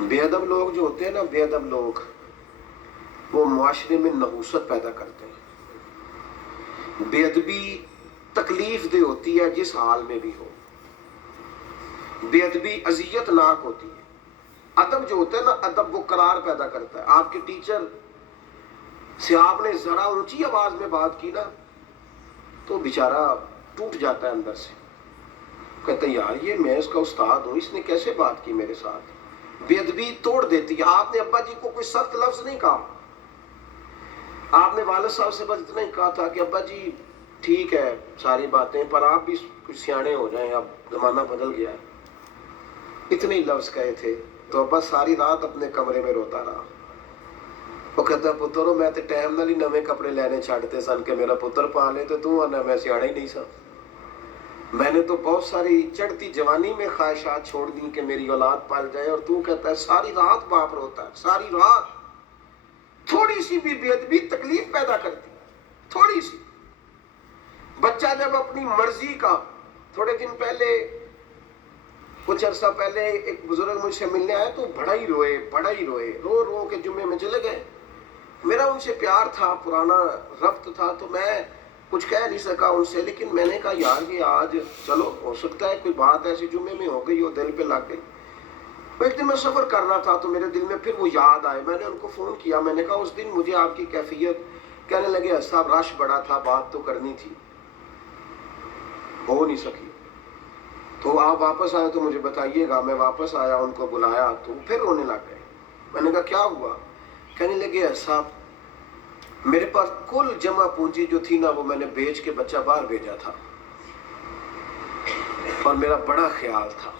بے ادب لوگ جو ہوتے ہیں نا، بے ادب لوگ، وہ معاشرے میں نحوست پیدا کرتے ہیں۔ بے ادبی تکلیف دہ ہوتی ہے جس حال میں بھی ہو، بے ادبی اذیت ناک ہوتی ہے۔ ادب جو ہوتا ہے نا، ادب وہ قرار پیدا کرتا ہے۔ آپ کے ٹیچر سے آپ نے ذرا اونچی آواز میں بات کی نا تو بیچارہ ٹوٹ جاتا ہے اندر سے، کہتا ہے یار یہ میں اس کا استاد ہوں، اس نے کیسے بات کی میرے ساتھ۔ بے ادبی توڑ دیتی ہے۔ آپ نے ابا جی کو کوئی سخت لفظ نہیں کہا، آپ نے والد صاحب سے بس اتنا ہی کہا تھا کہ ابا جی ٹھیک ہے ساری باتیں، پر آپ بھی کچھ سیانے ہو جائیں، اب زمانہ بدل گیا ہے۔ اتنے ہی لفظ کہے تھے تو ابا ساری رات اپنے کمرے میں روتا رہا۔ وہ کہتا پترو میں تے ٹائم نال ہی نویں کپڑے لینے چھڈتے سن کہ میرا پتر پا لے، تو تو آنا میں سیاڑا ہی نہیں سا۔ میں نے تو بہت ساری چڑھتی جوانی میں خواہشات چھوڑ دی کہ میری اولاد پال جائے، اور تو کہتا ہے ساری رات باپ روتا ہے، ساری رات۔ تھوڑی سی بھی بے ادبی تکلیف پیدا کرتی ہے، تھوڑی سی۔ بچہ جب اپنی مرضی کا، تھوڑے دن پہلے، کچھ عرصہ پہلے ایک بزرگ مجھ سے ملنے آئے تو بڑا ہی روئے، رو رو کے جمعے میں چلے گئے۔ میرا ان سے پیار تھا، پرانا ربط تھا، تو میں کچھ کہہ نہیں سکا ان سے، لیکن میں نے کہا یار یہ آج چلو ہو سکتا ہے کوئی بات ایسی جمعے میں ہو گئی ہو، دل پہ لگ گئی۔ ایک دن میں سفر کر رہا تھا تو میرے دل میں پھر وہ یاد آئے، میں نے ان کو فون کیا، میں نے کہا اس دن مجھے آپ کی کیفیت، کہنے لگے صاحب رش بڑا تھا، بات تو کرنی تھی، ہو نہیں سکی، تو آپ واپس آئے تو مجھے بتائیے گا۔ میں واپس آیا، ان کو بلایا تو پھر رونے لگ گئے۔ میں نے کہا کیا ہوا؟ کہنے لگے صاحب میرے پاس کل جمع پونجی جو تھی نا وہ میں نے بیچ کے بچہ باہر بھیجا تھا، اور میرا بڑا خیال تھا،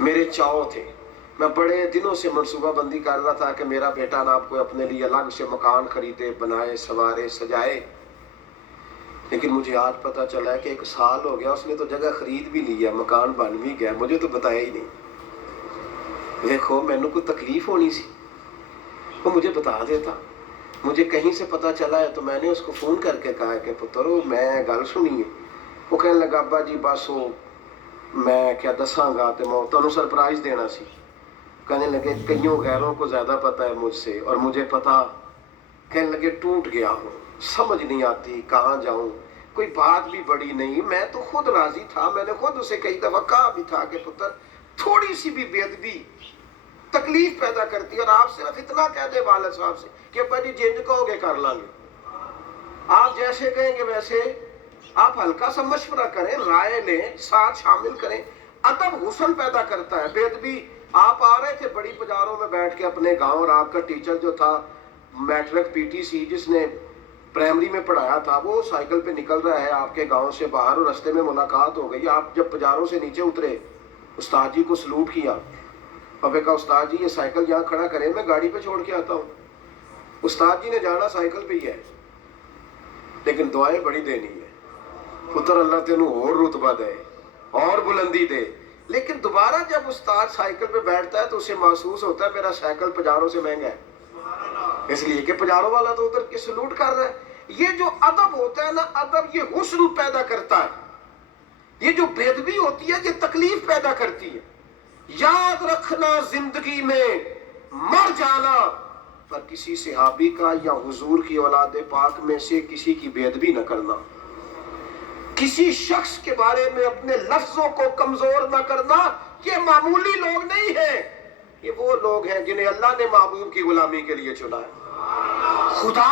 میرے چاؤ تھے، میں بڑے دنوں سے منصوبہ بندی کر رہا تھا کہ میرا بیٹا نا آپ کو اپنے لیے الگ سے مکان خریدے، بنائے، سوارے، سجائے، لیکن مجھے آج پتا چلا ہے کہ 1 سال ہو گیا اس نے تو جگہ خرید بھی لی ہے، مکان بن بھی گیا، مجھے تو بتایا ہی نہیں۔ دیکھو مینوں کوئی تکلیف ہونی سی، وہ مجھے بتا دیتا۔ مجھے کہیں سے پتا چلا ہے تو میں نے اس کو فون کر کے کہا کہ پترو میں گل سنی ہے۔ وہ کہنے لگا ابا جی بس وہ میں کیا دساں گا تے میں تانوں سرپرائز دینا سی۔ کہنے لگے کئیوں غیروں کو زیادہ پتا ہے مجھ سے، اور مجھے پتا۔ کہنے لگے ٹوٹ گیا ہوں، سمجھ نہیں آتی کہاں جاؤں، کوئی بات بھی بڑی نہیں، میں تو خود راضی تھا، میں نے خود اسے کئی دفعہ کہا بھی تھا کہ پتر تھوڑی سی بھی بے ادبی تکلیف پیدا کرتی ہے، اور آپ صرف اتنا کہہ دے والد صاحب سے کہ ابا جی جنج کہو گے کر لیں گے، آپ جیسے کہیں گے ویسے، آپ ہلکا سا مشورہ کریں، رائے لیں، ساتھ شامل کریں۔ ادب حسن پیدا کرتا ہے، بے ادبی۔ آپ آ رہے تھے بڑی بازاروں میں بیٹھ کے اپنے گاؤں، اور آپ کا ٹیچر جو تھا میٹرک پی ٹی سی جس نے پرائمری میں پڑھایا تھا، وہ سائیکل پہ نکل رہا ہے آپ کے گاؤں سے باہر، اور رستے میں ملاقات ہو گئی۔ آپ جب بازاروں سے نیچے اترے، استاد جی کو سلوٹ کیا، اور کہا استاد جی یہ سائیکل یہاں کھڑا کریں، میں گاڑی پہ چھوڑ کے آتا ہوں۔ استاد جی نے جانا سائیکل پہ ہی ہے، لیکن دعائیں بڑی دینی ہے، پتر اللہ تینوں اور رتبہ دے اور بلندی دے۔ لیکن دوبارہ جب استاد سائیکل پہ بیٹھتا ہے تو اسے محسوس ہوتا ہے میرا سائیکل پجاروں سے مہنگا ہے، اس لیے کہ پجاروں والا تو ادھر کے سلوٹ کر رہا ہے۔ یہ جو ادب ہوتا ہے نا، ادب یہ حسن پیدا کرتا ہے، یہ جو بے ادبی ہوتی ہے یہ تکلیف پیدا کرتی ہے۔ یاد رکھنا زندگی میں مر جانا، پر کسی صحابی کا یا حضور کی اولاد پاک میں سے کسی کی بے ادبی نہ کرنا، کسی شخص کے بارے میں اپنے لفظوں کو کمزور نہ کرنا۔ یہ معمولی لوگ نہیں ہیں، یہ وہ لوگ ہیں جنہیں اللہ نے محبوب کی غلامی کے لیے چنا ہے۔ خدا